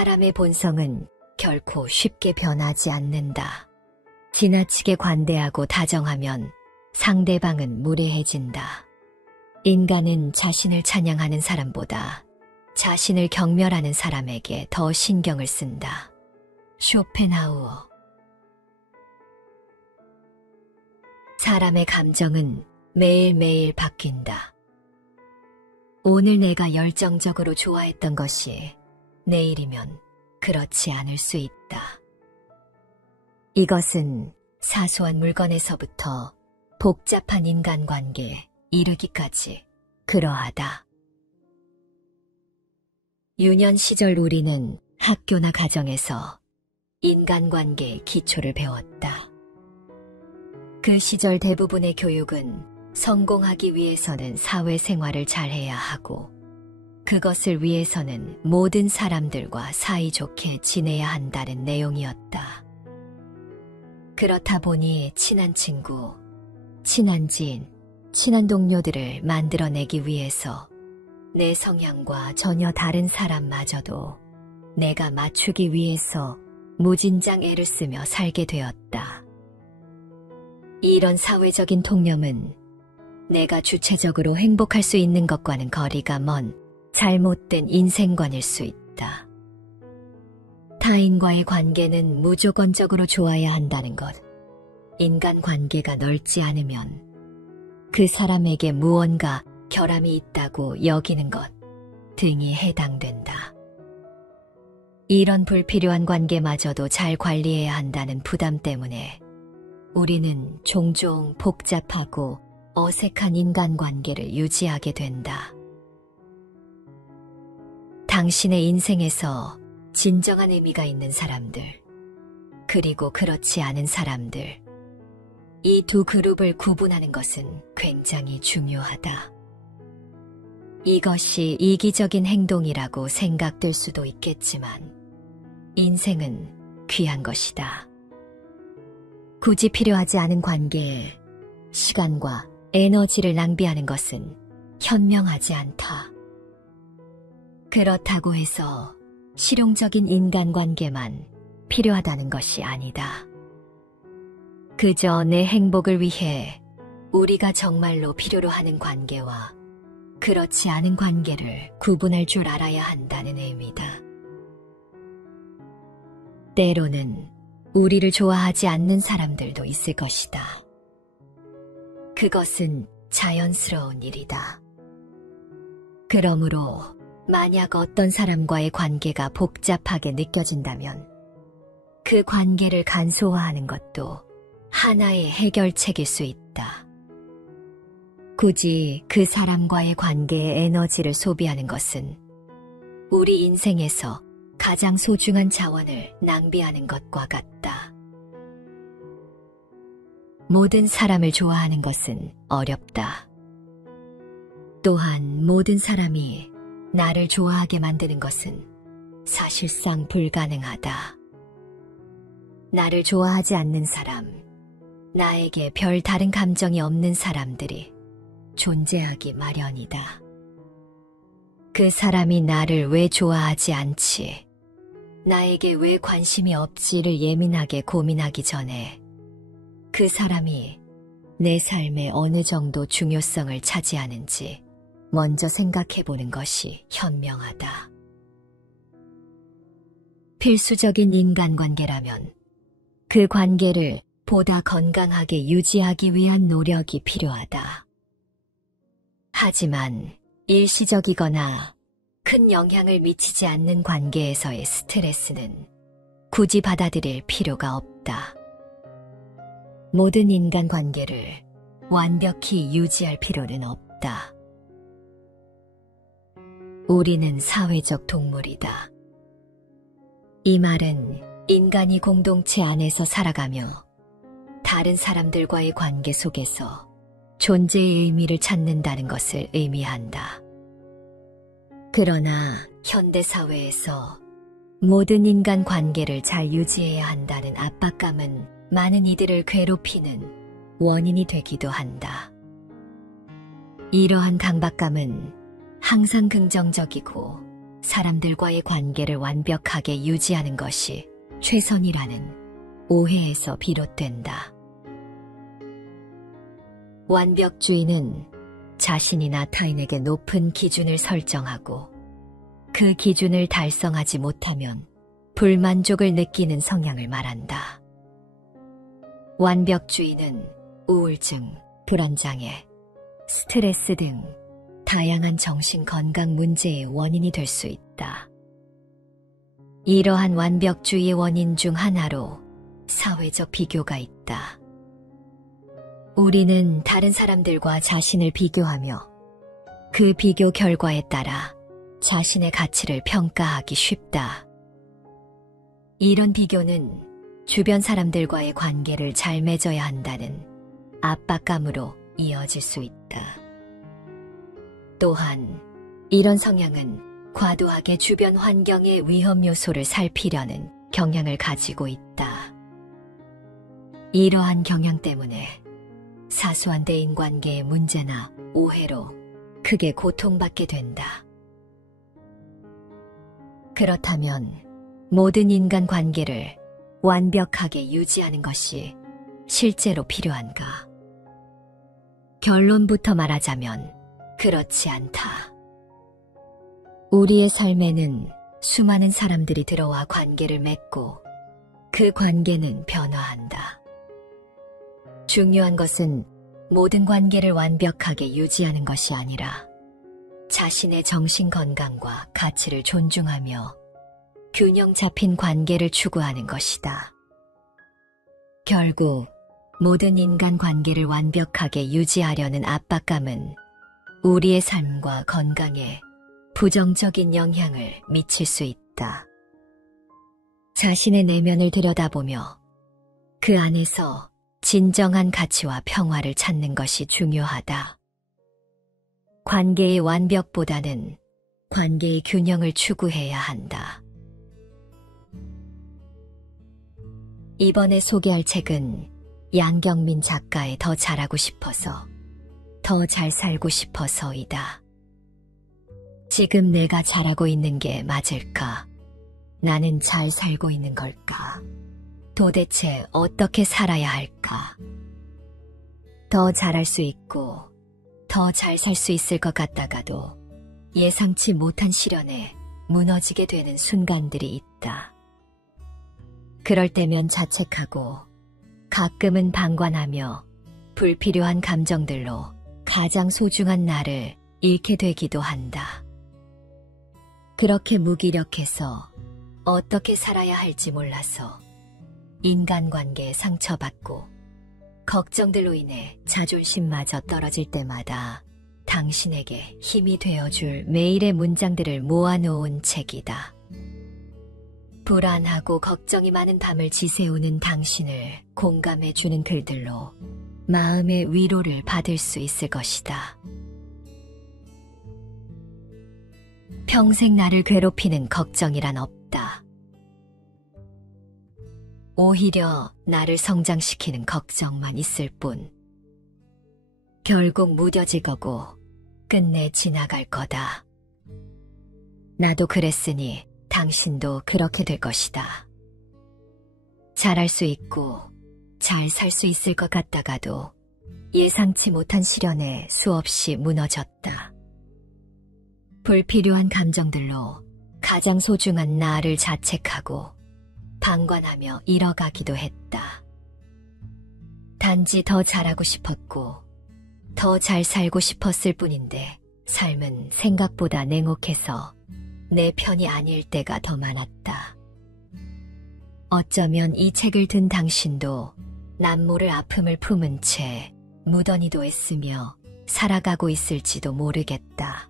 사람의 본성은 결코 쉽게 변하지 않는다. 지나치게 관대하고 다정하면 상대방은 무례해진다. 인간은 자신을 찬양하는 사람보다 자신을 경멸하는 사람에게 더 신경을 쓴다. 쇼펜하우어. 사람의 감정은 매일매일 바뀐다. 오늘 내가 열정적으로 좋아했던 것이 내일이면 그렇지 않을 수 있다. 이것은 사소한 물건에서부터 복잡한 인간관계에 이르기까지 그러하다. 유년 시절 우리는 학교나 가정에서 인간관계의 기초를 배웠다. 그 시절 대부분의 교육은 성공하기 위해서는 사회생활을 잘해야 하고 그것을 위해서는 모든 사람들과 사이좋게 지내야 한다는 내용이었다. 그렇다 보니 친한 친구, 친한 지인, 친한 동료들을 만들어내기 위해서 내 성향과 전혀 다른 사람마저도 내가 맞추기 위해서 무진장 애를 쓰며 살게 되었다. 이런 사회적인 통념은 내가 주체적으로 행복할 수 있는 것과는 거리가 먼 잘못된 인생관일 수 있다. 타인과의 관계는 무조건적으로 좋아야 한다는 것, 인간관계가 넓지 않으면 그 사람에게 무언가 결함이 있다고 여기는 것 등이 해당된다. 이런 불필요한 관계마저도 잘 관리해야 한다는 부담 때문에 우리는 종종 복잡하고 어색한 인간관계를 유지하게 된다. 당신의 인생에서 진정한 의미가 있는 사람들, 그리고 그렇지 않은 사람들, 이 두 그룹을 구분하는 것은 굉장히 중요하다. 이것이 이기적인 행동이라고 생각될 수도 있겠지만 인생은 귀한 것이다. 굳이 필요하지 않은 관계에 시간과 에너지를 낭비하는 것은 현명하지 않다. 그렇다고 해서 실용적인 인간관계만 필요하다는 것이 아니다. 그저 내 행복을 위해 우리가 정말로 필요로 하는 관계와 그렇지 않은 관계를 구분할 줄 알아야 한다는 의미다. 때로는 우리를 좋아하지 않는 사람들도 있을 것이다. 그것은 자연스러운 일이다. 그러므로 만약 어떤 사람과의 관계가 복잡하게 느껴진다면 그 관계를 간소화하는 것도 하나의 해결책일 수 있다. 굳이 그 사람과의 관계에 에너지를 소비하는 것은 우리 인생에서 가장 소중한 자원을 낭비하는 것과 같다. 모든 사람을 좋아하는 것은 어렵다. 또한 모든 사람이 나를 좋아하게 만드는 것은 사실상 불가능하다. 나를 좋아하지 않는 사람, 나에게 별 다른 감정이 없는 사람들이 존재하기 마련이다. 그 사람이 나를 왜 좋아하지 않지, 나에게 왜 관심이 없지를 예민하게 고민하기 전에 그 사람이 내 삶에 어느 정도 중요성을 차지하는지 먼저 생각해보는 것이 현명하다. 필수적인 인간관계라면 그 관계를 보다 건강하게 유지하기 위한 노력이 필요하다. 하지만 일시적이거나 큰 영향을 미치지 않는 관계에서의 스트레스는 굳이 받아들일 필요가 없다. 모든 인간관계를 완벽히 유지할 필요는 없다. 우리는 사회적 동물이다. 이 말은 인간이 공동체 안에서 살아가며 다른 사람들과의 관계 속에서 존재의 의미를 찾는다는 것을 의미한다. 그러나 현대사회에서 모든 인간 관계를 잘 유지해야 한다는 압박감은 많은 이들을 괴롭히는 원인이 되기도 한다. 이러한 강박감은 항상 긍정적이고 사람들과의 관계를 완벽하게 유지하는 것이 최선이라는 오해에서 비롯된다. 완벽주의는 자신이나 타인에게 높은 기준을 설정하고 그 기준을 달성하지 못하면 불만족을 느끼는 성향을 말한다. 완벽주의는 우울증, 불안장애, 스트레스 등 다양한 정신건강 문제의 원인이 될 수 있다. 이러한 완벽주의의 원인 중 하나로 사회적 비교가 있다. 우리는 다른 사람들과 자신을 비교하며 그 비교 결과에 따라 자신의 가치를 평가하기 쉽다. 이런 비교는 주변 사람들과의 관계를 잘 맺어야 한다는 압박감으로 이어질 수 있다. 또한 이런 성향은 과도하게 주변 환경의 위험 요소를 살피려는 경향을 가지고 있다. 이러한 경향 때문에 사소한 대인관계의 문제나 오해로 크게 고통받게 된다. 그렇다면 모든 인간관계를 완벽하게 유지하는 것이 실제로 필요한가? 결론부터 말하자면 그렇지 않다. 우리의 삶에는 수많은 사람들이 들어와 관계를 맺고 그 관계는 변화한다. 중요한 것은 모든 관계를 완벽하게 유지하는 것이 아니라 자신의 정신 건강과 가치를 존중하며 균형 잡힌 관계를 추구하는 것이다. 결국 모든 인간 관계를 완벽하게 유지하려는 압박감은 우리의 삶과 건강에 부정적인 영향을 미칠 수 있다. 자신의 내면을 들여다보며 그 안에서 진정한 가치와 평화를 찾는 것이 중요하다. 관계의 완벽보다는 관계의 균형을 추구해야 한다. 이번에 소개할 책은 양경민 작가의 더 잘하고 싶어서, 더 잘 살고 싶어서이다. 지금 내가 잘하고 있는 게 맞을까? 나는 잘 살고 있는 걸까? 도대체 어떻게 살아야 할까? 더 잘할 수 있고 더 잘 살 수 있을 것 같다가도 예상치 못한 시련에 무너지게 되는 순간들이 있다. 그럴 때면 자책하고 가끔은 방관하며 불필요한 감정들로 가장 소중한 나를 잃게 되기도 한다. 그렇게 무기력해서 어떻게 살아야 할지 몰라서 인간관계에 상처받고 걱정들로 인해 자존심마저 떨어질 때마다 당신에게 힘이 되어줄 매일의 문장들을 모아놓은 책이다. 불안하고 걱정이 많은 밤을 지새우는 당신을 공감해주는 글들로 마음의 위로를 받을 수 있을 것이다. 평생 나를 괴롭히는 걱정이란 없다. 오히려 나를 성장시키는 걱정만 있을 뿐. 결국 무뎌질 거고 끝내 지나갈 거다. 나도 그랬으니 당신도 그렇게 될 것이다. 잘할 수 있고 잘 살 수 있을 것 같다가도 예상치 못한 시련에 수없이 무너졌다. 불필요한 감정들로 가장 소중한 나를 자책하고 방관하며 잃어가기도 했다. 단지 더 잘하고 싶었고 더 잘 살고 싶었을 뿐인데 삶은 생각보다 냉혹해서 내 편이 아닐 때가 더 많았다. 어쩌면 이 책을 든 당신도 남모를 아픔을 품은 채 무던히도 애쓰며 살아가고 있을지도 모르겠다.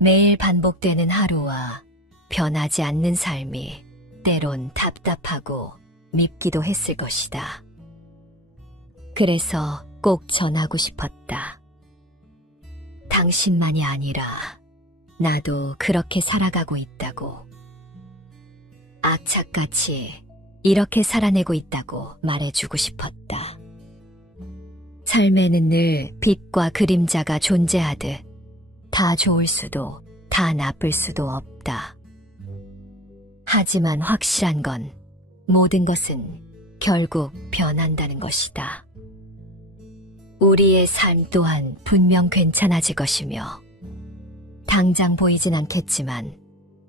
매일 반복되는 하루와 변하지 않는 삶이 때론 답답하고 밉기도 했을 것이다. 그래서 꼭 전하고 싶었다. 당신만이 아니라 나도 그렇게 살아가고 있다고. 악착같이 이렇게 살아내고 있다고 말해주고 싶었다. 삶에는 늘 빛과 그림자가 존재하듯 다 좋을 수도 다 나쁠 수도 없다. 하지만 확실한 건 모든 것은 결국 변한다는 것이다. 우리의 삶 또한 분명 괜찮아질 것이며 당장 보이진 않겠지만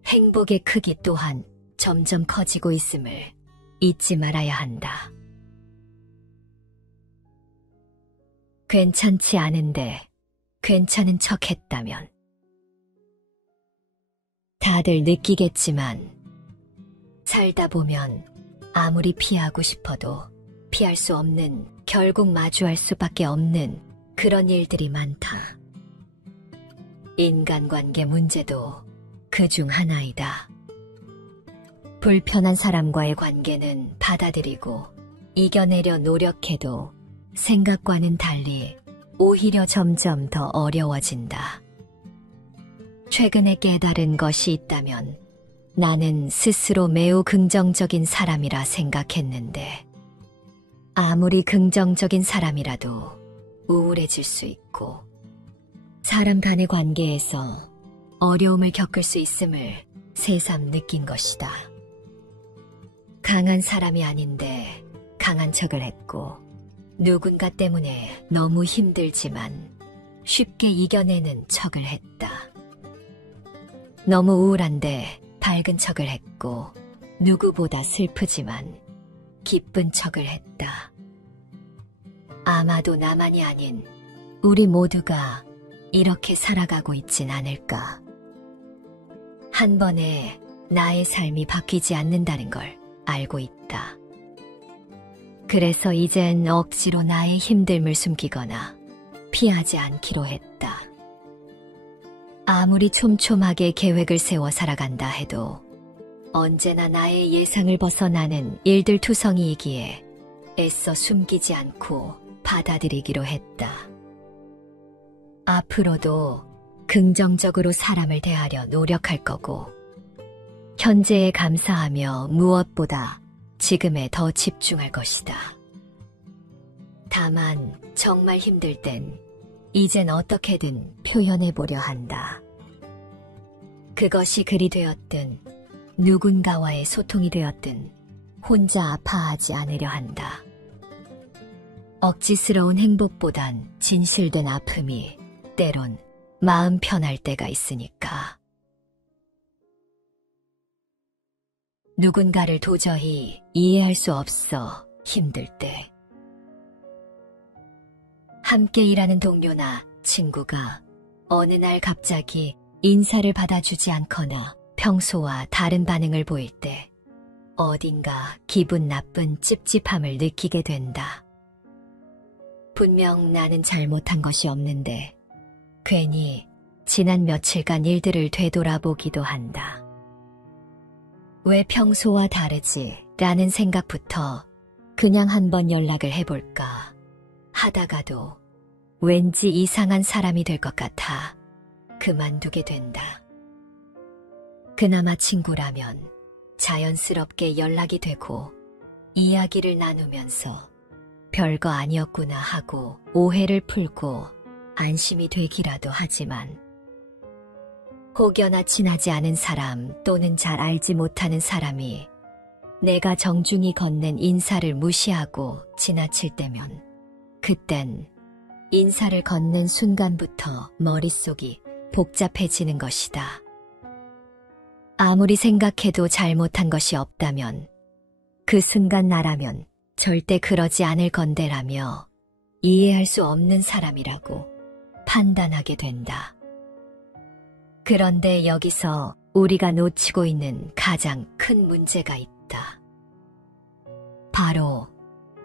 행복의 크기 또한 점점 커지고 있음을 잊지 말아야 한다. 괜찮지 않은데 괜찮은 척 했다면 다들 느끼겠지만 살다 보면 아무리 피하고 싶어도 피할 수 없는, 결국 마주할 수밖에 없는 그런 일들이 많다. 인간관계 문제도 그중 하나이다. 불편한 사람과의 관계는 받아들이고 이겨내려 노력해도 생각과는 달리 오히려 점점 더 어려워진다. 최근에 깨달은 것이 있다면 나는 스스로 매우 긍정적인 사람이라 생각했는데 아무리 긍정적인 사람이라도 우울해질 수 있고 사람 간의 관계에서 어려움을 겪을 수 있음을 새삼 느낀 것이다. 강한 사람이 아닌데 강한 척을 했고 누군가 때문에 너무 힘들지만 쉽게 이겨내는 척을 했다. 너무 우울한데 밝은 척을 했고 누구보다 슬프지만 기쁜 척을 했다. 아마도 나만이 아닌 우리 모두가 이렇게 살아가고 있진 않을까. 한 번에 나의 삶이 바뀌지 않는다는 걸 알고 있다. 그래서 이젠 억지로 나의 힘듦을 숨기거나 피하지 않기로 했다. 아무리 촘촘하게 계획을 세워 살아간다 해도 언제나 나의 예상을 벗어나는 일들 투성이이기에 애써 숨기지 않고 받아들이기로 했다. 앞으로도 긍정적으로 사람을 대하려 노력할 거고 현재에 감사하며 무엇보다 지금에 더 집중할 것이다. 다만 정말 힘들 땐 이젠 어떻게든 표현해 보려 한다. 그것이 글이 되었든 누군가와의 소통이 되었든 혼자 아파하지 않으려 한다. 억지스러운 행복보단 진실된 아픔이 때론 마음 편할 때가 있으니까. 누군가를 도저히 이해할 수 없어 힘들 때 함께 일하는 동료나 친구가 어느 날 갑자기 인사를 받아주지 않거나 평소와 다른 반응을 보일 때 어딘가 기분 나쁜 찝찝함을 느끼게 된다. 분명 나는 잘못한 것이 없는데 괜히 지난 며칠간 일들을 되돌아보기도 한다. 왜 평소와 다르지? 라는 생각부터 그냥 한번 연락을 해볼까 하다가도 왠지 이상한 사람이 될 것 같아 그만두게 된다. 그나마 친구라면 자연스럽게 연락이 되고 이야기를 나누면서 별거 아니었구나 하고 오해를 풀고 안심이 되기라도 하지만 혹여나 친하지 않은 사람 또는 잘 알지 못하는 사람이 내가 정중히 건넨 인사를 무시하고 지나칠 때면 그땐 인사를 건넨 순간부터 머릿속이 복잡해지는 것이다. 아무리 생각해도 잘못한 것이 없다면 그 순간 나라면 절대 그러지 않을 건데라며 이해할 수 없는 사람이라고 판단하게 된다. 그런데 여기서 우리가 놓치고 있는 가장 큰 문제가 있다. 바로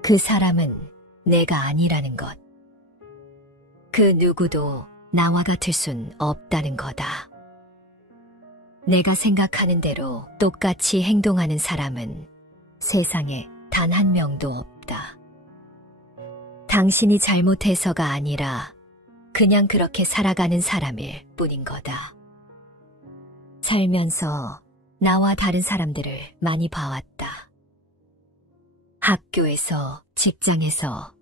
그 사람은 내가 아니라는 것. 그 누구도 나와 같을 순 없다는 거다. 내가 생각하는 대로 똑같이 행동하는 사람은 세상에 단 한 명도 없다. 당신이 잘못해서가 아니라 그냥 그렇게 살아가는 사람일 뿐인 거다. 살면서 나와 다른 사람들을 많이 봐왔다. 학교에서, 직장에서,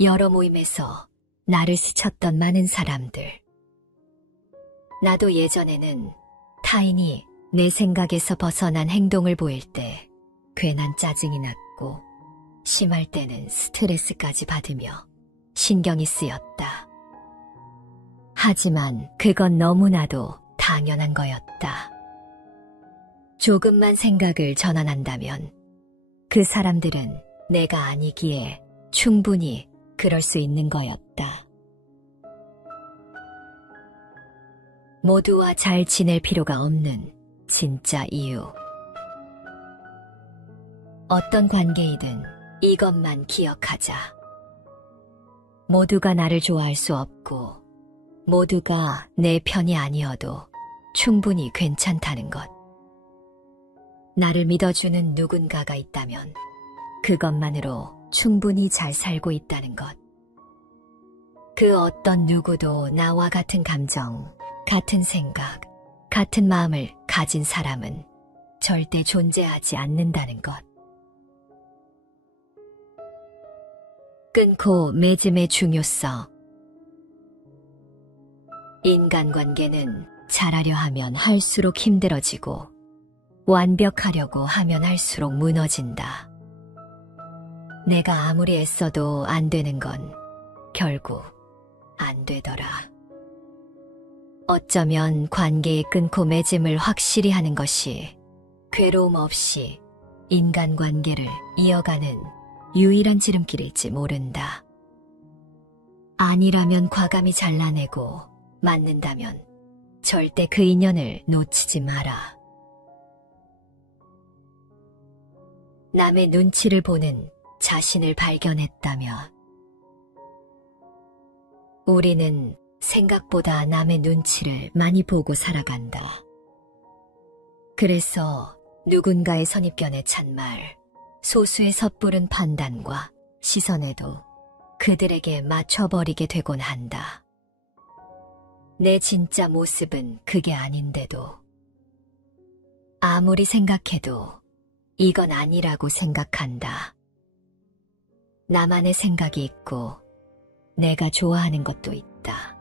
여러 모임에서 나를 스쳤던 많은 사람들. 나도 예전에는 타인이 내 생각에서 벗어난 행동을 보일 때 괜한 짜증이 났고 심할 때는 스트레스까지 받으며 신경이 쓰였다. 하지만 그건 너무나도 당연한 거였다. 조금만 생각을 전환한다면 그 사람들은 내가 아니기에 충분히 그럴 수 있는 거였다. 모두와 잘 지낼 필요가 없는 진짜 이유. 어떤 관계이든 이것만 기억하자. 모두가 나를 좋아할 수 없고 모두가 내 편이 아니어도 충분히 괜찮다는 것. 나를 믿어주는 누군가가 있다면 그것만으로 충분히 잘 살고 있다는 것. 그 어떤 누구도 나와 같은 감정, 같은 생각, 같은 마음을 가진 사람은 절대 존재하지 않는다는 것. 끊고 맺음의 중요성. 인간관계는 잘하려 하면 할수록 힘들어지고 완벽하려고 하면 할수록 무너진다. 내가 아무리 애써도 안 되는 건 결국 안 되더라. 어쩌면 관계의 끊고 맺음을 확실히 하는 것이 괴로움 없이 인간관계를 이어가는 유일한 지름길일지 모른다. 아니라면 과감히 잘라내고 맞는다면 절대 그 인연을 놓치지 마라. 남의 눈치를 보는 자신을 발견했다면 우리는 생각보다 남의 눈치를 많이 보고 살아간다. 그래서 누군가의 선입견에 찬 말, 소수의 섣부른 판단과 시선에도 그들에게 맞춰버리게 되곤 한다. 내 진짜 모습은 그게 아닌데도 아무리 생각해도 이건 아니라고 생각한다. 나만의 생각이 있고 내가 좋아하는 것도 있다.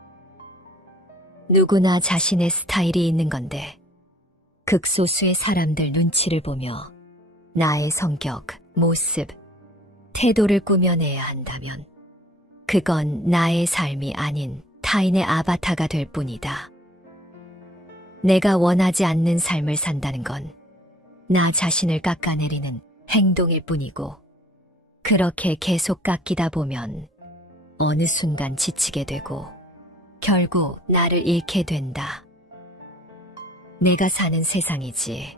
누구나 자신의 스타일이 있는 건데 극소수의 사람들 눈치를 보며 나의 성격, 모습, 태도를 꾸며내야 한다면 그건 나의 삶이 아닌 타인의 아바타가 될 뿐이다. 내가 원하지 않는 삶을 산다는 건 나 자신을 깎아내리는 행동일 뿐이고 그렇게 계속 깎이다 보면 어느 순간 지치게 되고 결국 나를 잃게 된다. 내가 사는 세상이지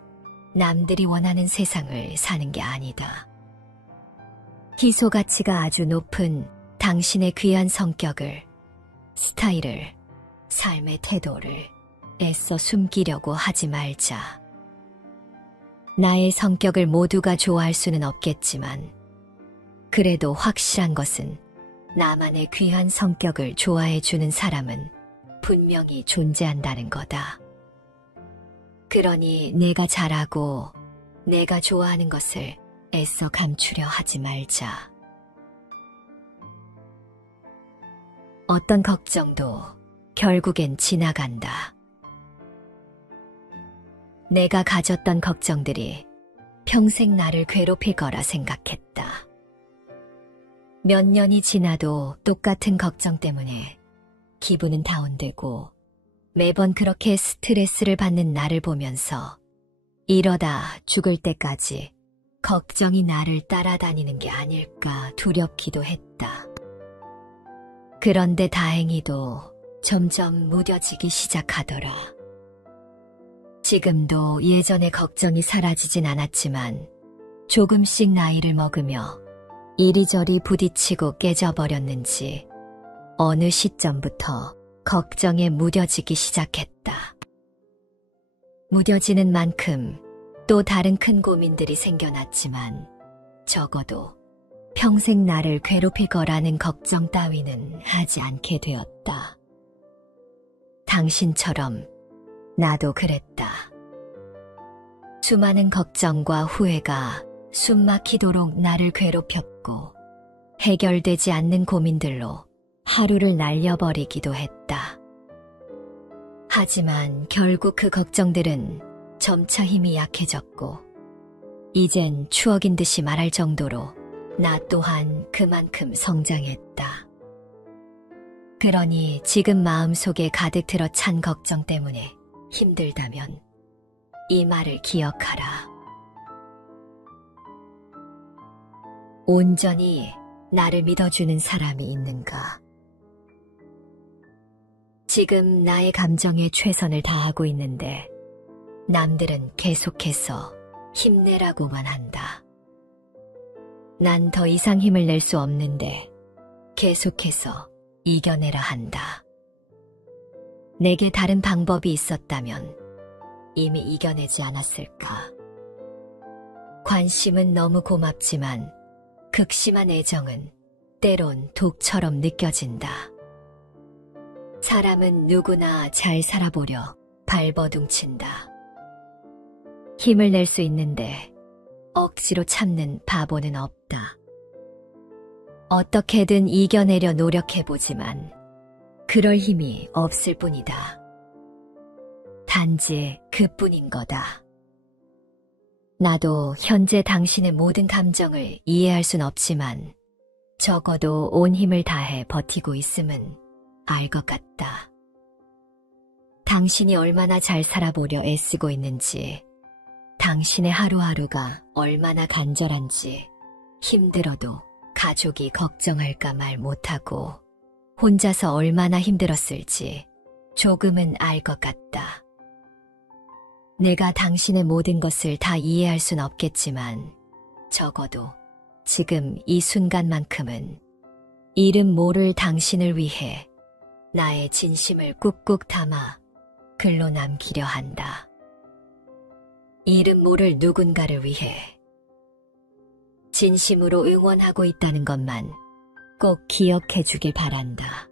남들이 원하는 세상을 사는 게 아니다. 희소 가치가 아주 높은 당신의 귀한 성격을, 스타일을, 삶의 태도를 애써 숨기려고 하지 말자. 나의 성격을 모두가 좋아할 수는 없겠지만 그래도 확실한 것은 나만의 귀한 성격을 좋아해주는 사람은 분명히 존재한다는 거다. 그러니 내가 잘하고 내가 좋아하는 것을 애써 감추려 하지 말자. 어떤 걱정도 결국엔 지나간다. 내가 가졌던 걱정들이 평생 나를 괴롭힐 거라 생각했다. 몇 년이 지나도 똑같은 걱정 때문에 기분은 다운되고 매번 그렇게 스트레스를 받는 나를 보면서 이러다 죽을 때까지 걱정이 나를 따라다니는 게 아닐까 두렵기도 했다. 그런데 다행히도 점점 무뎌지기 시작하더라. 지금도 예전의 걱정이 사라지진 않았지만 조금씩 나이를 먹으며 이리저리 부딪히고 깨져버렸는지 어느 시점부터 걱정에 무뎌지기 시작했다. 무뎌지는 만큼 또 다른 큰 고민들이 생겨났지만 적어도 평생 나를 괴롭힐 거라는 걱정 따위는 하지 않게 되었다. 당신처럼 나도 그랬다. 수많은 걱정과 후회가 숨막히도록 나를 괴롭혔고 해결되지 않는 고민들로 하루를 날려버리기도 했다. 하지만 결국 그 걱정들은 점차 힘이 약해졌고, 이젠 추억인 듯이 말할 정도로 나 또한 그만큼 성장했다. 그러니 지금 마음속에 가득 들어 찬 걱정 때문에 힘들다면 이 말을 기억하라. 온전히 나를 믿어주는 사람이 있는가? 지금 나의 감정에 최선을 다하고 있는데 남들은 계속해서 힘내라고만 한다. 난 더 이상 힘을 낼 수 없는데 계속해서 이겨내라 한다. 내게 다른 방법이 있었다면 이미 이겨내지 않았을까? 관심은 너무 고맙지만 극심한 애정은 때론 독처럼 느껴진다. 사람은 누구나 잘 살아보려 발버둥친다. 힘을 낼 수 있는데 억지로 참는 바보는 없다. 어떻게든 이겨내려 노력해보지만 그럴 힘이 없을 뿐이다. 단지 그뿐인 거다. 나도 현재 당신의 모든 감정을 이해할 순 없지만 적어도 온 힘을 다해 버티고 있음은 알 것 같다. 당신이 얼마나 잘 살아보려 애쓰고 있는지, 당신의 하루하루가 얼마나 간절한지, 힘들어도 가족이 걱정할까 말 못하고 혼자서 얼마나 힘들었을지 조금은 알 것 같다. 내가 당신의 모든 것을 다 이해할 순 없겠지만 적어도 지금 이 순간만큼은 이름 모를 당신을 위해 나의 진심을 꾹꾹 담아 글로 남기려 한다. 이름 모를 누군가를 위해 진심으로 응원하고 있다는 것만 꼭 기억해 주길 바란다.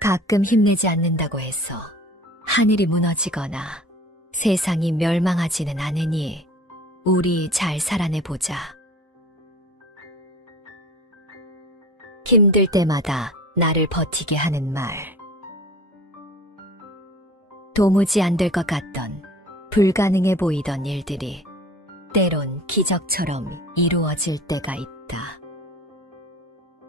가끔 힘내지 않는다고 해서 하늘이 무너지거나 세상이 멸망하지는 않으니 우리 잘 살아내보자. 힘들 때마다 나를 버티게 하는 말. 도무지 안 될 것 같던, 불가능해 보이던 일들이 때론 기적처럼 이루어질 때가 있다.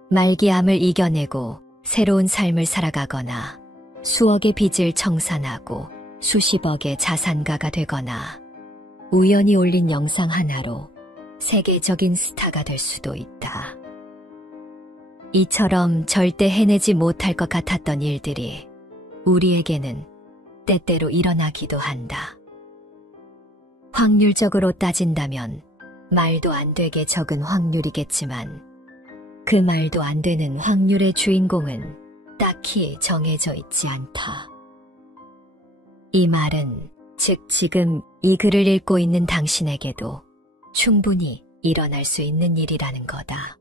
말기암을 이겨내고 새로운 삶을 살아가거나 수억의 빚을 청산하고 수십억의 자산가가 되거나 우연히 올린 영상 하나로 세계적인 스타가 될 수도 있다. 이처럼 절대 해내지 못할 것 같았던 일들이 우리에게는 때때로 일어나기도 한다. 확률적으로 따진다면 말도 안 되게 적은 확률이겠지만 그 말도 안 되는 확률의 주인공은 딱히 정해져 있지 않다. 이 말은 즉 지금 이 글을 읽고 있는 당신에게도 충분히 일어날 수 있는 일이라는 거다.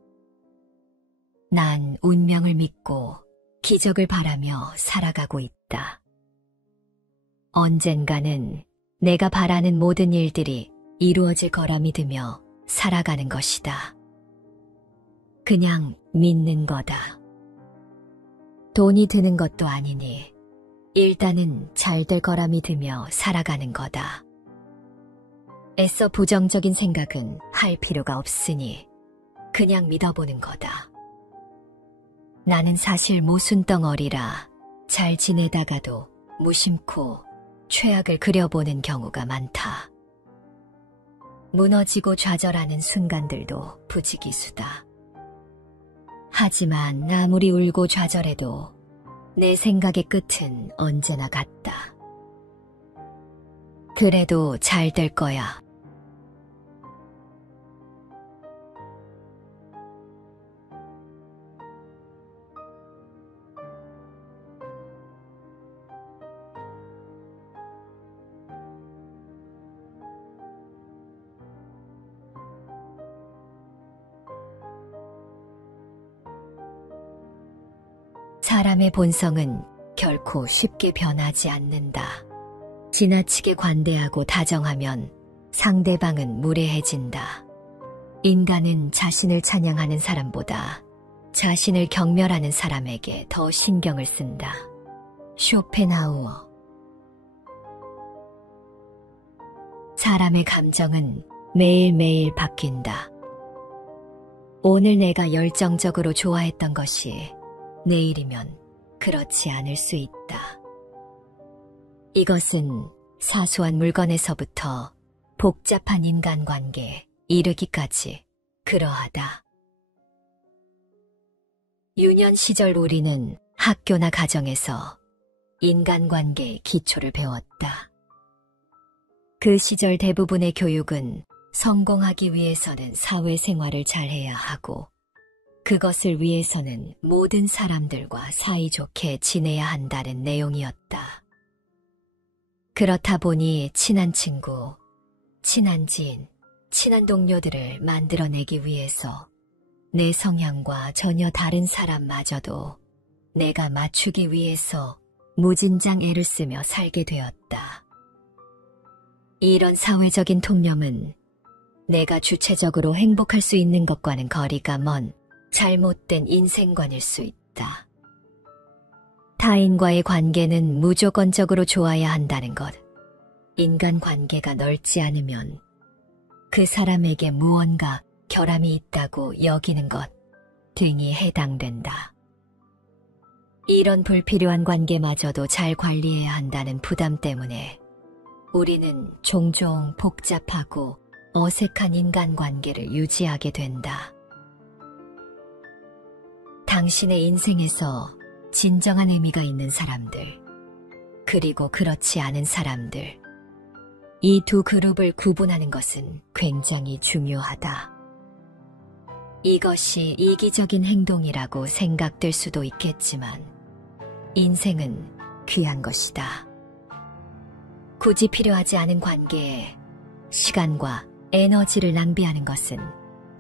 난 운명을 믿고 기적을 바라며 살아가고 있다. 언젠가는 내가 바라는 모든 일들이 이루어질 거라 믿으며 살아가는 것이다. 그냥 믿는 거다. 돈이 드는 것도 아니니 일단은 잘 될 거라 믿으며 살아가는 거다. 애써 부정적인 생각은 할 필요가 없으니 그냥 믿어보는 거다. 나는 사실 모순덩어리라 잘 지내다가도 무심코 최악을 그려보는 경우가 많다. 무너지고 좌절하는 순간들도 부지기수다. 하지만 아무리 울고 좌절해도 내 생각의 끝은 언제나 같다. 그래도 잘 될 거야. 사람의 본성은 결코 쉽게 변하지 않는다. 지나치게 관대하고 다정하면 상대방은 무례해진다. 인간은 자신을 찬양하는 사람보다 자신을 경멸하는 사람에게 더 신경을 쓴다. 쇼펜하우어. 사람의 감정은 매일매일 바뀐다. 오늘 내가 열정적으로 좋아했던 것이 내일이면 그렇지 않을 수 있다. 이것은 사소한 물건에서부터 복잡한 인간관계에 이르기까지 그러하다. 유년 시절 우리는 학교나 가정에서 인간관계의 기초를 배웠다. 그 시절 대부분의 교육은 성공하기 위해서는 사회생활을 잘해야 하고 그것을 위해서는 모든 사람들과 사이좋게 지내야 한다는 내용이었다. 그렇다 보니 친한 친구, 친한 지인, 친한 동료들을 만들어내기 위해서 내 성향과 전혀 다른 사람마저도 내가 맞추기 위해서 무진장 애를 쓰며 살게 되었다. 이런 사회적인 통념은 내가 주체적으로 행복할 수 있는 것과는 거리가 먼 잘못된 인생관일 수 있다. 타인과의 관계는 무조건적으로 좋아야 한다는 것, 인간관계가 넓지 않으면 그 사람에게 무언가 결함이 있다고 여기는 것 등이 해당된다. 이런 불필요한 관계마저도 잘 관리해야 한다는 부담 때문에 우리는 종종 복잡하고 어색한 인간관계를 유지하게 된다. 당신의 인생에서 진정한 의미가 있는 사람들, 그리고 그렇지 않은 사람들, 이 두 그룹을 구분하는 것은 굉장히 중요하다. 이것이 이기적인 행동이라고 생각될 수도 있겠지만 인생은 귀한 것이다. 굳이 필요하지 않은 관계에 시간과 에너지를 낭비하는 것은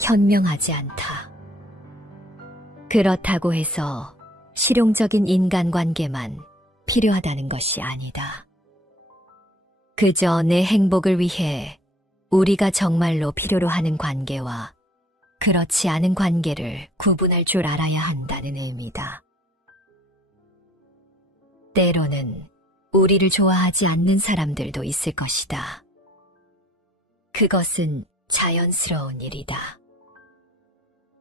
현명하지 않다. 그렇다고 해서 실용적인 인간관계만 필요하다는 것이 아니다. 그저 내 행복을 위해 우리가 정말로 필요로 하는 관계와 그렇지 않은 관계를 구분할 줄 알아야 한다는 의미다. 때로는 우리를 좋아하지 않는 사람들도 있을 것이다. 그것은 자연스러운 일이다.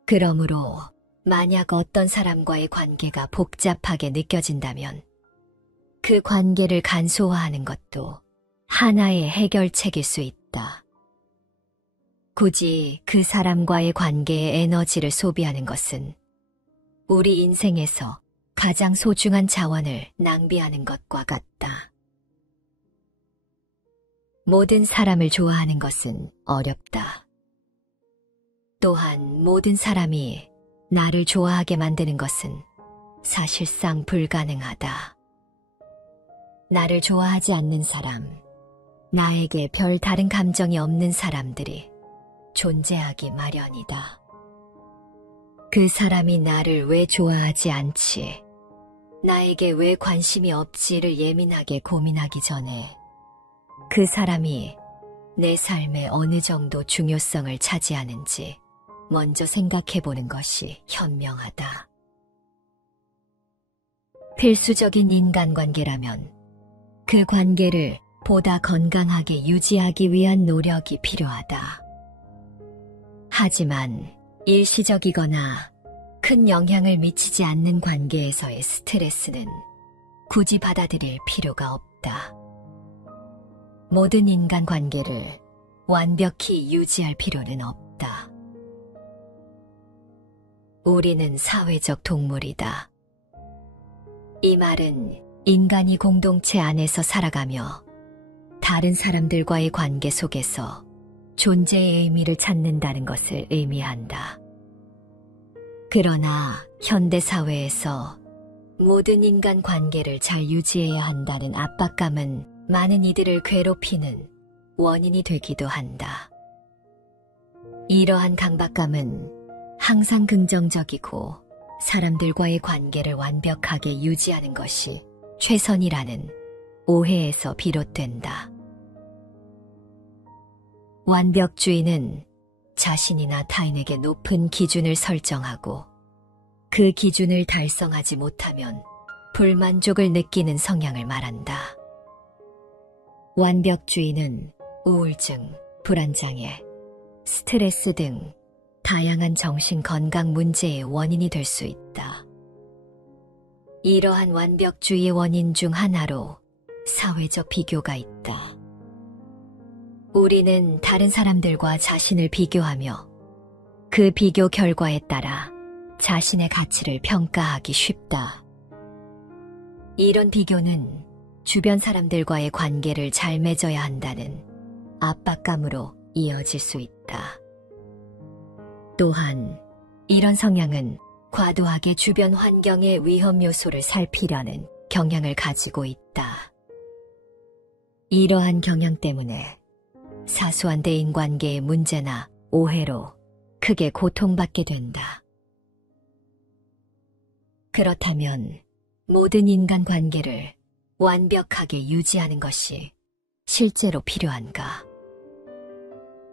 그러므로 만약 어떤 사람과의 관계가 복잡하게 느껴진다면 그 관계를 간소화하는 것도 하나의 해결책일 수 있다. 굳이 그 사람과의 관계에 에너지를 소비하는 것은 우리 인생에서 가장 소중한 자원을 낭비하는 것과 같다. 모든 사람을 좋아하는 것은 어렵다. 또한 모든 사람이 나를 좋아하게 만드는 것은 사실상 불가능하다. 나를 좋아하지 않는 사람, 나에게 별 다른 감정이 없는 사람들이 존재하기 마련이다. 그 사람이 나를 왜 좋아하지 않지, 나에게 왜 관심이 없지를 예민하게 고민하기 전에 그 사람이 내 삶에 어느 정도 중요성을 차지하는지 먼저 생각해보는 것이 현명하다. 필수적인 인간관계라면 그 관계를 보다 건강하게 유지하기 위한 노력이 필요하다. 하지만 일시적이거나 큰 영향을 미치지 않는 관계에서의 스트레스는 굳이 받아들일 필요가 없다. 모든 인간관계를 완벽히 유지할 필요는 없다. 우리는 사회적 동물이다. 이 말은 인간이 공동체 안에서 살아가며 다른 사람들과의 관계 속에서 존재의 의미를 찾는다는 것을 의미한다. 그러나 현대사회에서 모든 인간 관계를 잘 유지해야 한다는 압박감은 많은 이들을 괴롭히는 원인이 되기도 한다. 이러한 강박감은 항상 긍정적이고 사람들과의 관계를 완벽하게 유지하는 것이 최선이라는 오해에서 비롯된다. 완벽주의는 자신이나 타인에게 높은 기준을 설정하고 그 기준을 달성하지 못하면 불만족을 느끼는 성향을 말한다. 완벽주의는 우울증, 불안장애, 스트레스 등 다양한 정신 건강 문제의 원인이 될 수 있다. 이러한 완벽주의의 원인 중 하나로 사회적 비교가 있다. 우리는 다른 사람들과 자신을 비교하며 그 비교 결과에 따라 자신의 가치를 평가하기 쉽다. 이런 비교는 주변 사람들과의 관계를 잘 맺어야 한다는 압박감으로 이어질 수 있다. 또한 이런 성향은 과도하게 주변 환경의 위험 요소를 살피려는 경향을 가지고 있다. 이러한 경향 때문에 사소한 대인관계의 문제나 오해로 크게 고통받게 된다. 그렇다면 모든 인간관계를 완벽하게 유지하는 것이 실제로 필요한가?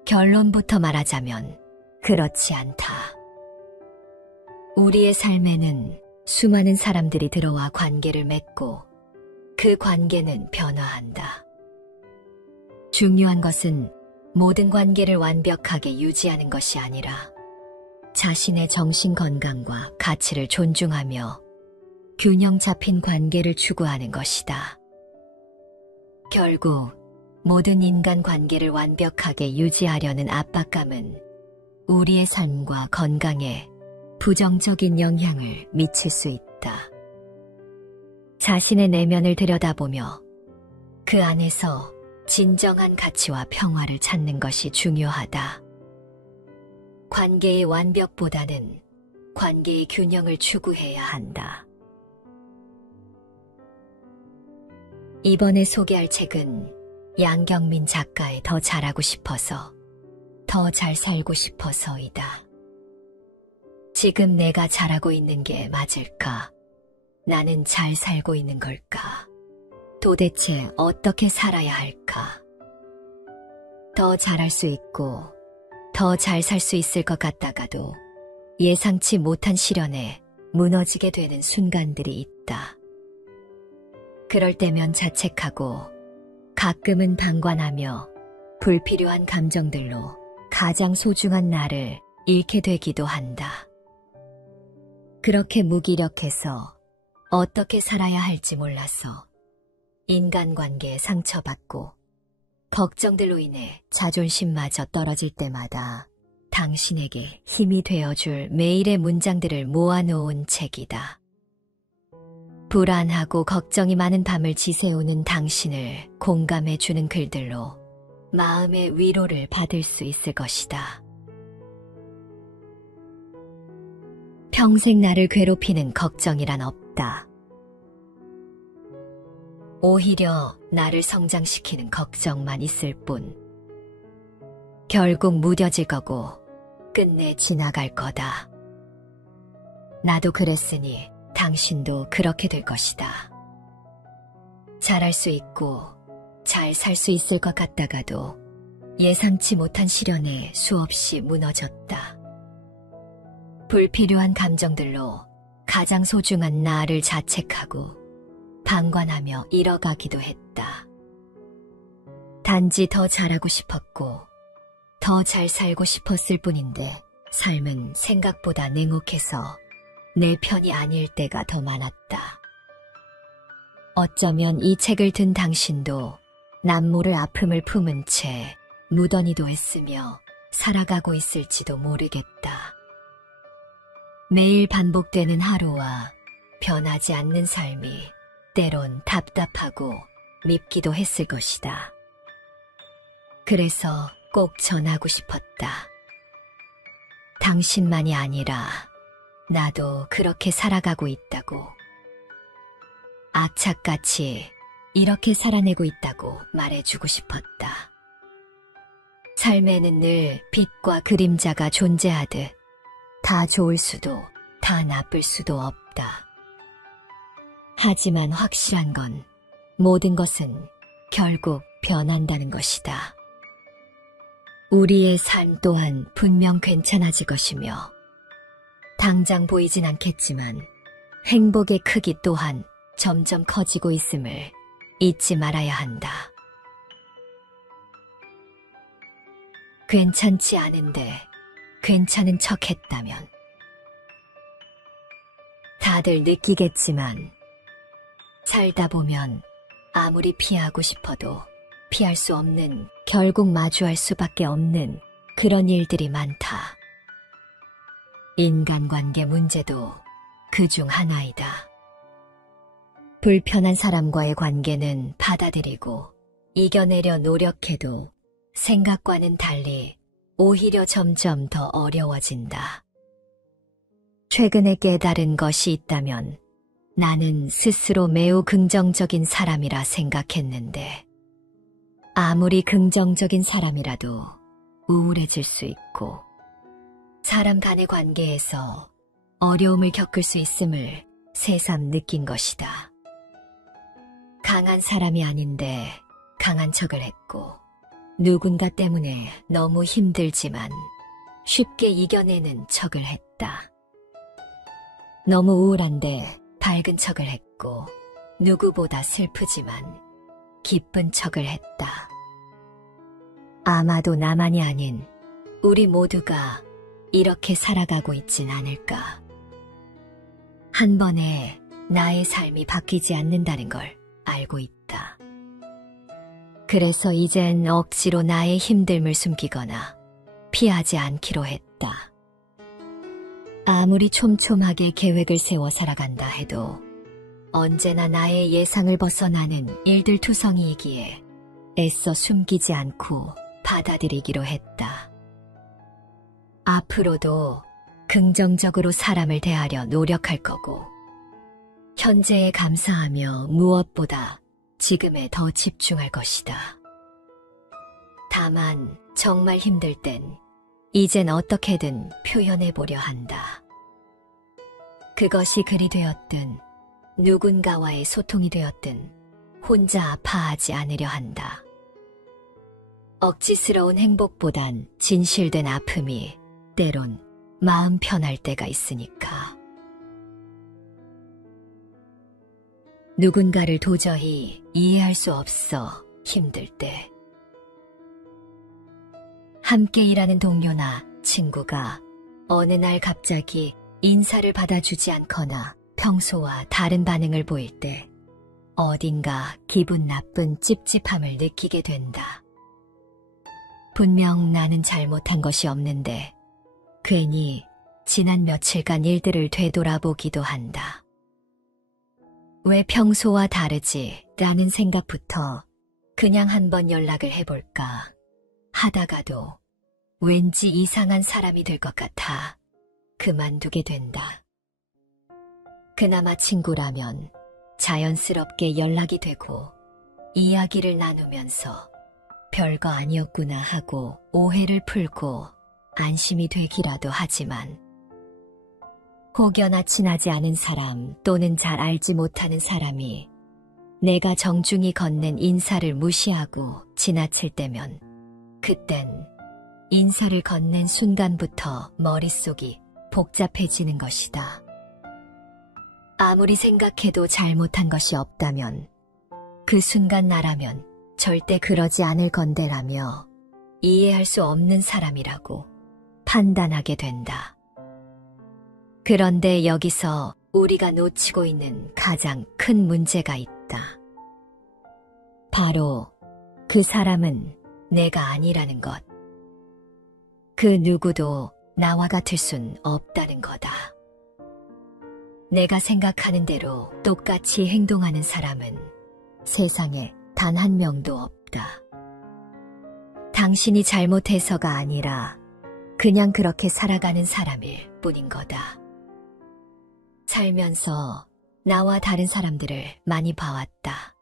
결론부터 말하자면 그렇지 않다. 우리의 삶에는 수많은 사람들이 들어와 관계를 맺고 그 관계는 변화한다. 중요한 것은 모든 관계를 완벽하게 유지하는 것이 아니라 자신의 정신 건강과 가치를 존중하며 균형 잡힌 관계를 추구하는 것이다. 결국 모든 인간 관계를 완벽하게 유지하려는 압박감은 우리의 삶과 건강에 부정적인 영향을 미칠 수 있다. 자신의 내면을 들여다보며 그 안에서 진정한 가치와 평화를 찾는 것이 중요하다. 관계의 완벽보다는 관계의 균형을 추구해야 한다. 이번에 소개할 책은 양경민 작가의 더 잘하고 싶어서, 더 잘 살고 싶어서이다. 지금 내가 잘하고 있는 게 맞을까? 나는 잘 살고 있는 걸까? 도대체 어떻게 살아야 할까? 더 잘할 수 있고 더 잘 살 수 있을 것 같다가도 예상치 못한 시련에 무너지게 되는 순간들이 있다. 그럴 때면 자책하고 가끔은 방관하며 불필요한 감정들로 가장 소중한 나를 잃게 되기도 한다. 그렇게 무기력해서 어떻게 살아야 할지 몰라서 인간관계에 상처받고 걱정들로 인해 자존심마저 떨어질 때마다 당신에게 힘이 되어줄 매일의 문장들을 모아놓은 책이다. 불안하고 걱정이 많은 밤을 지새우는 당신을 공감해주는 글들로 마음의 위로를 받을 수 있을 것이다. 평생 나를 괴롭히는 걱정이란 없다. 오히려 나를 성장시키는 걱정만 있을 뿐. 결국 무뎌질 거고 끝내 지나갈 거다. 나도 그랬으니 당신도 그렇게 될 것이다. 잘할 수 있고 잘 살 수 있을 것 같다가도 예상치 못한 시련에 수없이 무너졌다. 불필요한 감정들로 가장 소중한 나를 자책하고 방관하며 잃어가기도 했다. 단지 더 잘하고 싶었고 더 잘 살고 싶었을 뿐인데 삶은 생각보다 냉혹해서 내 편이 아닐 때가 더 많았다. 어쩌면 이 책을 든 당신도 남모를 아픔을 품은 채 무던히도 했으며 살아가고 있을지도 모르겠다. 매일 반복되는 하루와 변하지 않는 삶이 때론 답답하고 밉기도 했을 것이다. 그래서 꼭 전하고 싶었다. 당신만이 아니라 나도 그렇게 살아가고 있다고. 악착같이 이렇게 살아내고 있다고 말해주고 싶었다. 삶에는 늘 빛과 그림자가 존재하듯 다 좋을 수도 다 나쁠 수도 없다. 하지만 확실한 건 모든 것은 결국 변한다는 것이다. 우리의 삶 또한 분명 괜찮아질 것이며 당장 보이진 않겠지만 행복의 크기 또한 점점 커지고 있음을 잊지 말아야 한다. 괜찮지 않은데 괜찮은 척 했다면 다들 느끼겠지만 살다 보면 아무리 피하고 싶어도 피할 수 없는, 결국 마주할 수밖에 없는 그런 일들이 많다. 인간관계 문제도 그중 하나이다. 불편한 사람과의 관계는 받아들이고 이겨내려 노력해도 생각과는 달리 오히려 점점 더 어려워진다. 최근에 깨달은 것이 있다면 나는 스스로 매우 긍정적인 사람이라 생각했는데 아무리 긍정적인 사람이라도 우울해질 수 있고 사람 간의 관계에서 어려움을 겪을 수 있음을 새삼 느낀 것이다. 강한 사람이 아닌데 강한 척을 했고 누군가 때문에 너무 힘들지만 쉽게 이겨내는 척을 했다. 너무 우울한데 밝은 척을 했고 누구보다 슬프지만 기쁜 척을 했다. 아마도 나만이 아닌 우리 모두가 이렇게 살아가고 있진 않을까. 한 번에 나의 삶이 바뀌지 않는다는 걸 알고 있다. 그래서 이젠 억지로 나의 힘듦을 숨기거나 피하지 않기로 했다. 아무리 촘촘하게 계획을 세워 살아간다 해도 언제나 나의 예상을 벗어나는 일들 투성이이기에 애써 숨기지 않고 받아들이기로 했다. 앞으로도 긍정적으로 사람을 대하려 노력할 거고 현재에 감사하며 무엇보다 지금에 더 집중할 것이다. 다만 정말 힘들 땐 이젠 어떻게든 표현해 보려 한다. 그것이 글이 되었든 누군가와의 소통이 되었든 혼자 아파하지 않으려 한다. 억지스러운 행복보단 진실된 아픔이 때론 마음 편할 때가 있으니까. 누군가를 도저히 이해할 수 없어 힘들 때 함께 일하는 동료나 친구가 어느 날 갑자기 인사를 받아주지 않거나 평소와 다른 반응을 보일 때 어딘가 기분 나쁜 찝찝함을 느끼게 된다. 분명 나는 잘못한 것이 없는데 괜히 지난 며칠간 일들을 되돌아보기도 한다. 왜 평소와 다르지? 라는 생각부터 그냥 한번 연락을 해볼까 하다가도 왠지 이상한 사람이 될 것 같아 그만두게 된다. 그나마 친구라면 자연스럽게 연락이 되고 이야기를 나누면서 별거 아니었구나 하고 오해를 풀고 안심이 되기라도 하지만 혹여나 친하지 않은 사람 또는 잘 알지 못하는 사람이 내가 정중히 건넨 인사를 무시하고 지나칠 때면 그땐 인사를 건넨 순간부터 머릿속이 복잡해지는 것이다. 아무리 생각해도 잘못한 것이 없다면 그 순간 나라면 절대 그러지 않을 건데라며 이해할 수 없는 사람이라고 판단하게 된다. 그런데 여기서 우리가 놓치고 있는 가장 큰 문제가 있다. 바로 그 사람은 내가 아니라는 것. 그 누구도 나와 같을 순 없다는 거다. 내가 생각하는 대로 똑같이 행동하는 사람은 세상에 단 한 명도 없다. 당신이 잘못해서가 아니라 그냥 그렇게 살아가는 사람일 뿐인 거다. 살면서 나와 다른 사람들을 많이 봐왔다.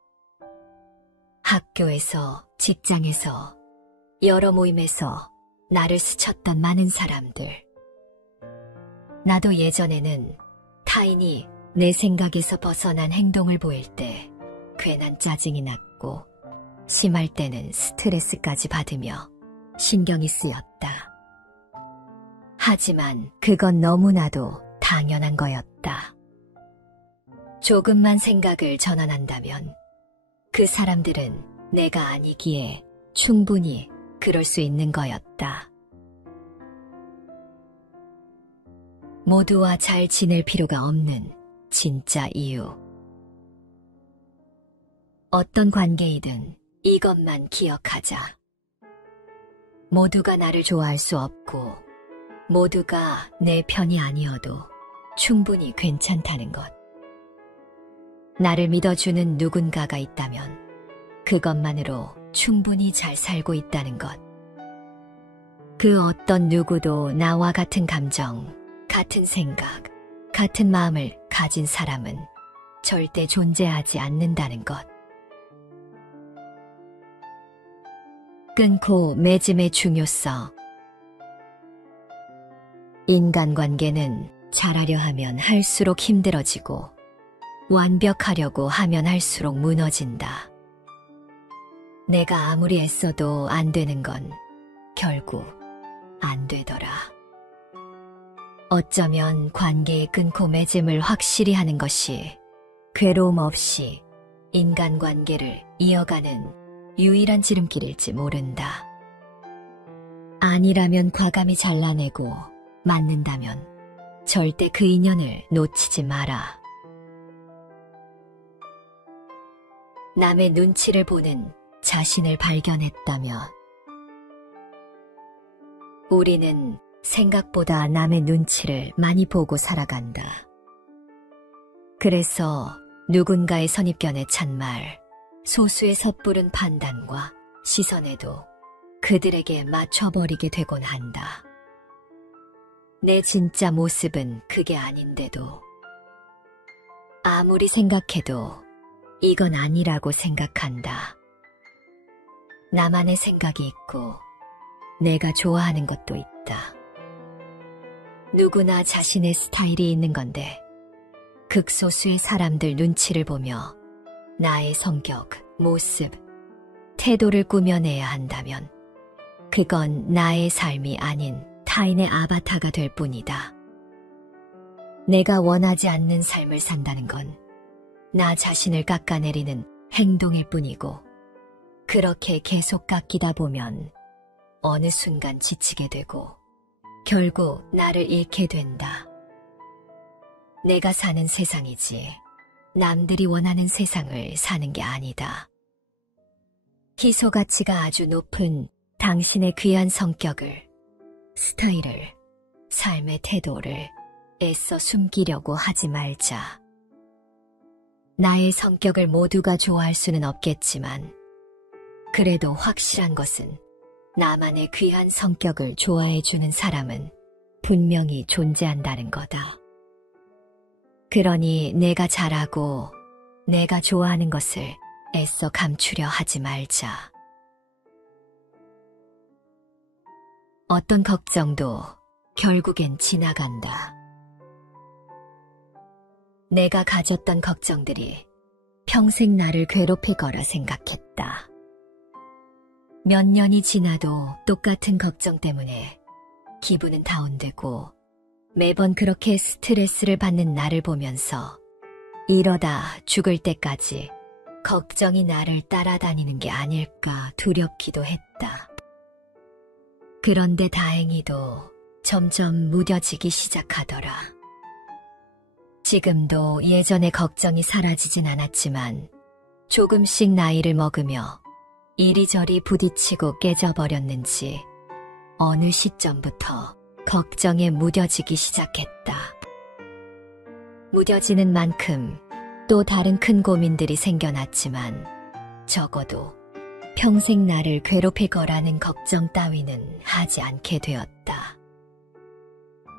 학교에서, 직장에서, 여러 모임에서 나를 스쳤던 많은 사람들. 나도 예전에는 타인이 내 생각에서 벗어난 행동을 보일 때 괜한 짜증이 났고 심할 때는 스트레스까지 받으며 신경이 쓰였다. 하지만 그건 너무나도 당연한 거였다. 조금만 생각을 전환한다면 그 사람들은 내가 아니기에 충분히 그럴 수 있는 거였다. 모두와 잘 지낼 필요가 없는 진짜 이유. 어떤 관계이든 이것만 기억하자. 모두가 나를 좋아할 수 없고 모두가 내 편이 아니어도 충분히 괜찮다는 것. 나를 믿어주는 누군가가 있다면 그것만으로 충분히 잘 살고 있다는 것. 그 어떤 누구도 나와 같은 감정, 같은 생각, 같은 마음을 가진 사람은 절대 존재하지 않는다는 것. 끊고 맺음의 중요성. 인간관계는 잘하려 하면 할수록 힘들어지고 완벽하려고 하면 할수록 무너진다. 내가 아무리 애써도 안 되는 건 결국 안 되더라. 어쩌면 관계의 끊고 맺음을 확실히 하는 것이 괴로움 없이 인간관계를 이어가는 유일한 지름길일지 모른다. 아니라면 과감히 잘라내고 맞는다면 절대 그 인연을 놓치지 마라. 남의 눈치를 보는 자신을 발견했다며. 우리는 생각보다 남의 눈치를 많이 보고 살아간다. 그래서 누군가의 선입견에 찬 말, 소수의 섣부른 판단과 시선에도 그들에게 맞춰버리게 되곤 한다. 내 진짜 모습은 그게 아닌데도 아무리 생각해도 이건 아니라고 생각한다. 나만의 생각이 있고 내가 좋아하는 것도 있다. 누구나 자신의 스타일이 있는 건데 극소수의 사람들 눈치를 보며 나의 성격, 모습, 태도를 꾸며내야 한다면 그건 나의 삶이 아닌 타인의 아바타가 될 뿐이다. 내가 원하지 않는 삶을 산다는 건 나 자신을 깎아내리는 행동일 뿐이고 그렇게 계속 깎이다 보면 어느 순간 지치게 되고 결국 나를 잃게 된다. 내가 사는 세상이지 남들이 원하는 세상을 사는 게 아니다. 희소가치가 아주 높은 당신의 귀한 성격을, 스타일을, 삶의 태도를 애써 숨기려고 하지 말자. 나의 성격을 모두가 좋아할 수는 없겠지만 그래도 확실한 것은 나만의 귀한 성격을 좋아해주는 사람은 분명히 존재한다는 거다. 그러니 내가 잘하고 내가 좋아하는 것을 애써 감추려 하지 말자. 어떤 걱정도 결국엔 지나간다. 내가 가졌던 걱정들이 평생 나를 괴롭힐 거라 생각했다. 몇 년이 지나도 똑같은 걱정 때문에 기분은 다운되고 매번 그렇게 스트레스를 받는 나를 보면서 이러다 죽을 때까지 걱정이 나를 따라다니는 게 아닐까 두렵기도 했다. 그런데 다행히도 점점 무뎌지기 시작하더라. 지금도 예전의 걱정이 사라지진 않았지만 조금씩 나이를 먹으며 이리저리 부딪히고 깨져버렸는지 어느 시점부터 걱정에 무뎌지기 시작했다. 무뎌지는 만큼 또 다른 큰 고민들이 생겨났지만 적어도 평생 나를 괴롭힐 거라는 걱정 따위는 하지 않게 되었다.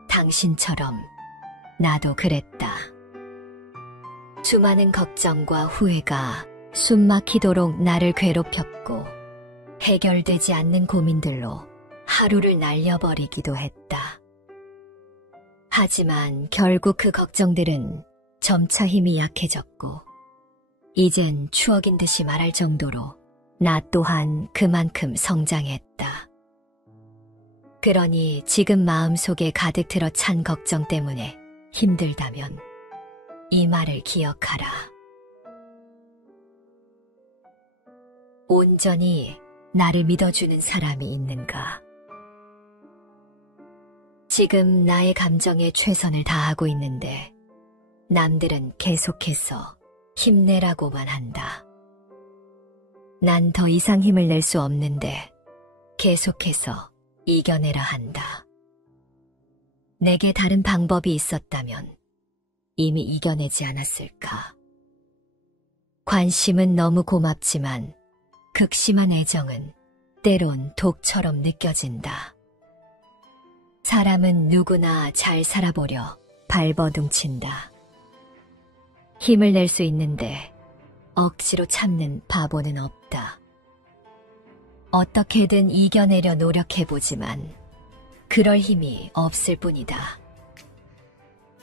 당신처럼 나도 그랬다. 수많은 걱정과 후회가 숨막히도록 나를 괴롭혔고 해결되지 않는 고민들로 하루를 날려버리기도 했다. 하지만 결국 그 걱정들은 점차 힘이 약해졌고 이젠 추억인 듯이 말할 정도로 나 또한 그만큼 성장했다. 그러니 지금 마음속에 가득 들어 찬 걱정 때문에 힘들다면 이 말을 기억하라. 온전히 나를 믿어주는 사람이 있는가? 지금 나의 감정에 최선을 다하고 있는데 남들은 계속해서 힘내라고만 한다. 난 더 이상 힘을 낼 수 없는데 계속해서 이겨내라 한다. 내게 다른 방법이 있었다면 이미 이겨내지 않았을까? 관심은 너무 고맙지만 극심한 애정은 때론 독처럼 느껴진다. 사람은 누구나 잘 살아보려 발버둥친다. 힘을 낼 수 있는데 억지로 참는 바보는 없다. 어떻게든 이겨내려 노력해보지만 그럴 힘이 없을 뿐이다.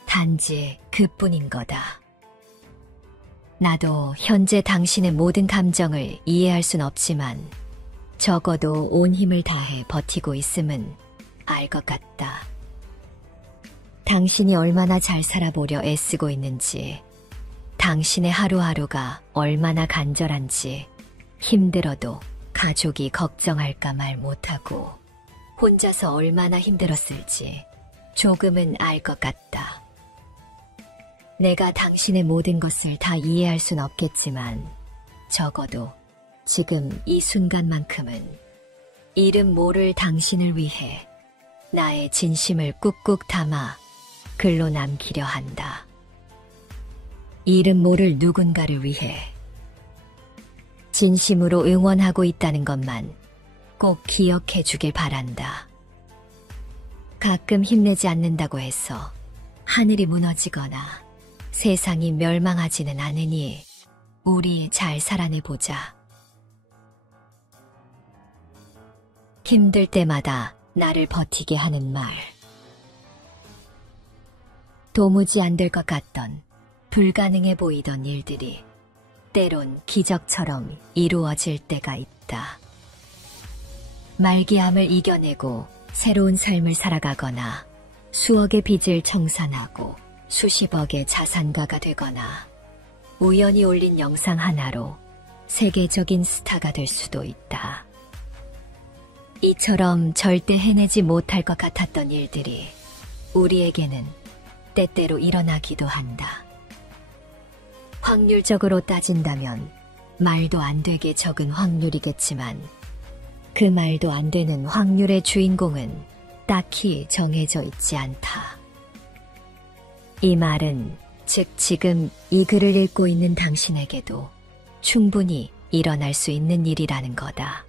단지 그뿐인 거다. 나도 현재 당신의 모든 감정을 이해할 순 없지만 적어도 온 힘을 다해 버티고 있음은 알 것 같다. 당신이 얼마나 잘 살아보려 애쓰고 있는지, 당신의 하루하루가 얼마나 간절한지, 힘들어도 가족이 걱정할까 말 못하고 혼자서 얼마나 힘들었을지 조금은 알 것 같다. 내가 당신의 모든 것을 다 이해할 순 없겠지만 적어도 지금 이 순간만큼은 이름 모를 당신을 위해 나의 진심을 꾹꾹 담아 글로 남기려 한다. 이름 모를 누군가를 위해 진심으로 응원하고 있다는 것만 꼭 기억해 주길 바란다. 가끔 힘내지 않는다고 해서 하늘이 무너지거나 세상이 멸망하지는 않으니 우리 잘 살아내보자. 힘들 때마다 나를 버티게 하는 말. 도무지 안 될 것 같던 불가능해 보이던 일들이 때론 기적처럼 이루어질 때가 있다. 말기암을 이겨내고 새로운 삶을 살아가거나 수억의 빚을 청산하고 수십억의 자산가가 되거나 우연히 올린 영상 하나로 세계적인 스타가 될 수도 있다. 이처럼 절대 해내지 못할 것 같았던 일들이 우리에게는 때때로 일어나기도 한다. 확률적으로 따진다면 말도 안 되게 적은 확률이겠지만 그 말도 안 되는 확률의 주인공은 딱히 정해져 있지 않다. 이 말은 즉 지금 이 글을 읽고 있는 당신에게도 충분히 일어날 수 있는 일이라는 거다.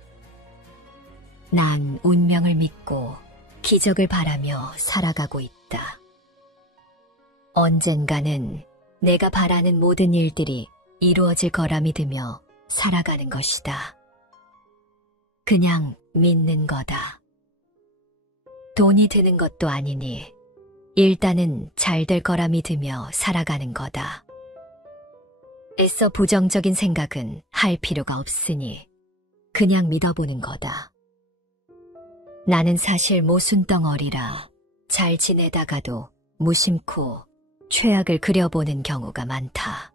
난 운명을 믿고 기적을 바라며 살아가고 있다. 언젠가는 내가 바라는 모든 일들이 이루어질 거라 믿으며 살아가는 것이다. 그냥 믿는 거다. 돈이 드는 것도 아니니 일단은 잘 될 거라 믿으며 살아가는 거다. 애써 부정적인 생각은 할 필요가 없으니 그냥 믿어보는 거다. 나는 사실 모순덩어리라 잘 지내다가도 무심코 최악을 그려보는 경우가 많다.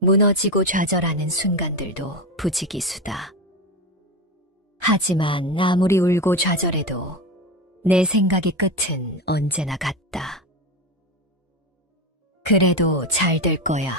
무너지고 좌절하는 순간들도 부지기수다. 하지만 아무리 울고 좌절해도 내 생각의 끝은 언제나 같다. 그래도 잘 될 거야